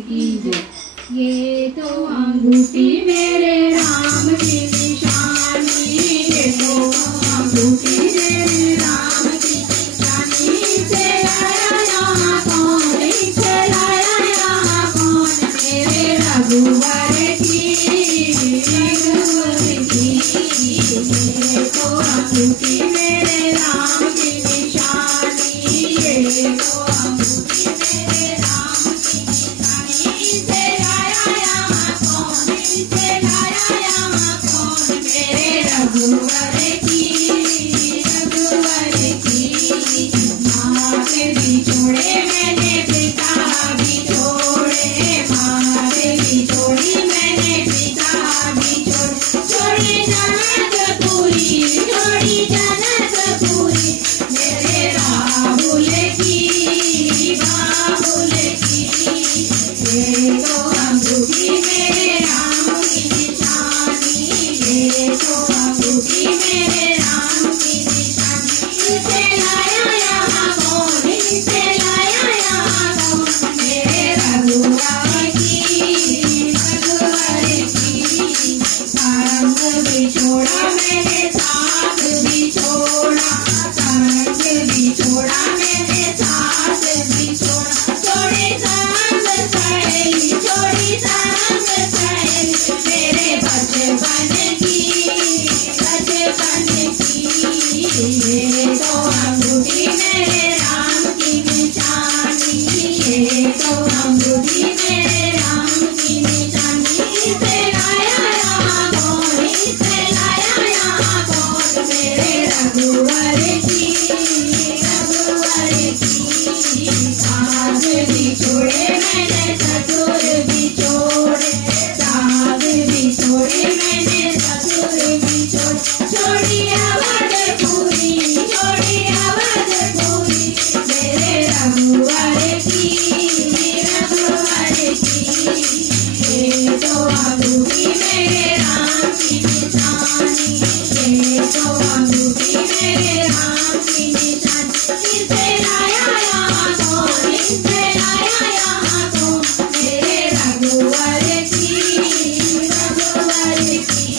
की जय। ये तो अंगूठी मेरे राम की निशानी, ये तो अंगूठी मेरे राम की निशानी। से लाया यहाँ कौन, से लाया यहाँ कौन, मेरे रघुवर की, रघुवर की। ये तो अंगूठी मेरे राम की निशानी, ये तो अंगूठी मेरे राम की निशानी। से लाया यहाँ कौन, से लाया यहाँ कौन, मेरे रघुवर की, रघुवर की। माँ के बिछोड़े मैंने पिता भी छोड़े, माँ के बिछोड़ी मैंने पिता भी छोड़े। छोड़ी जनकपुरी, छोड़ी जनकपुरी, मेरे राहुल की, बाबुल की। ये तो अंगूठी मेरे राम की निशानी, ये तो अंगूठी मेरे राम की निशानी। से लाया यहाँ कौन, से लाया यहाँ कौन, मेरे रघुवर की, रघुवर की। सारंग बिछोड़ा मैंने साथ बिछोड़ा, सारंग बिछोड़ा मैंने साथ बिछोड़ा। छोड़ी संग सहेली, छोड़ी संग सहेली, मेरे बचपन की, बचपन की। ये तो अंगूठी मेरे राम की निशानी, ये तो अंगूठी मेरे राम की निशानी। से लाया यहाँ कौन, से लाया यहाँ कौन, मेरे रघुवर की, रघुवर की। साथ बिछोड़े मैंने ससुर बिछोड़े, साथ बिछोड़े मैंने ससुर बिछोड़े। छोड़ी अवधपुरी, छोड़ी अवधपुरी, मेरे रघुवर की, रघुवर की। ये तो अंगूठी मेरे राम की निशानी, ये तो अंगूठी मेरे राम की निशानी। से लाया यहाँ कौन, से लाया यहाँ कौन, मेरे रघुवर की, रघुवर की।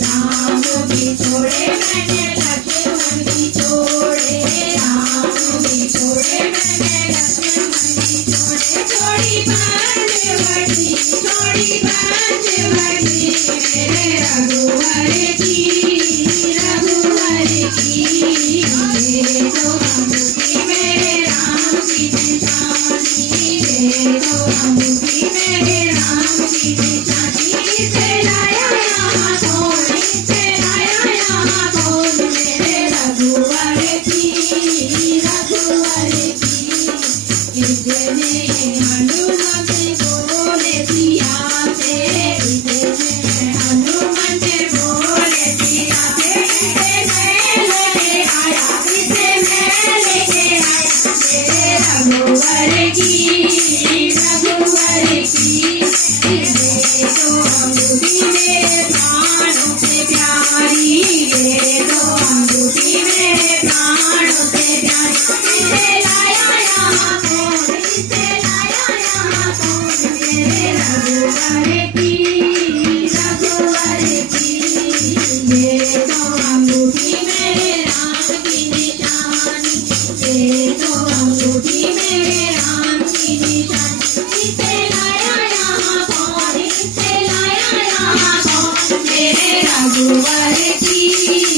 राम बिछोड़े मैंने लक्ष्मण बिछोड़े, राम बिछोड़े मैंने लक्ष्मण बिछोड़े। छोड़ी पंचवटी, छोड़ी पंचवटी, मेरे रघुवर की, रघुवर की। ये तो अंगूठी मेरे राम की निशानी, ये तो अंगूठी मेरे राम की निशानी। से लाया यहाँ कौन, से लाया यहाँ कौन, मेरे रघुवर की, रघुवर की। इतने हनुमत बोले सिया से, इतने हनुमत बोले सिया से। इसे मैं लेके आया, इसे मैं लेके आया, मेरे रघुवर की, रघुवर की। ये तो अंगूठी मेरे प्राणों से प्यारी, ये तो अंगूठी मेरे प्राणों से प्यारी। इसे लाया यहाँ कौन, इसे लाया यहाँ कौन, मेरे रघुवर की, रघुवर की। ये तो अंगूठी मेरे राम की निशानी, ये तो अंगूठी मेरे राम की निशानी। इसे लाया यहाँ कौन, इसे लाया यहाँ कौन, मेरे रघुवर की।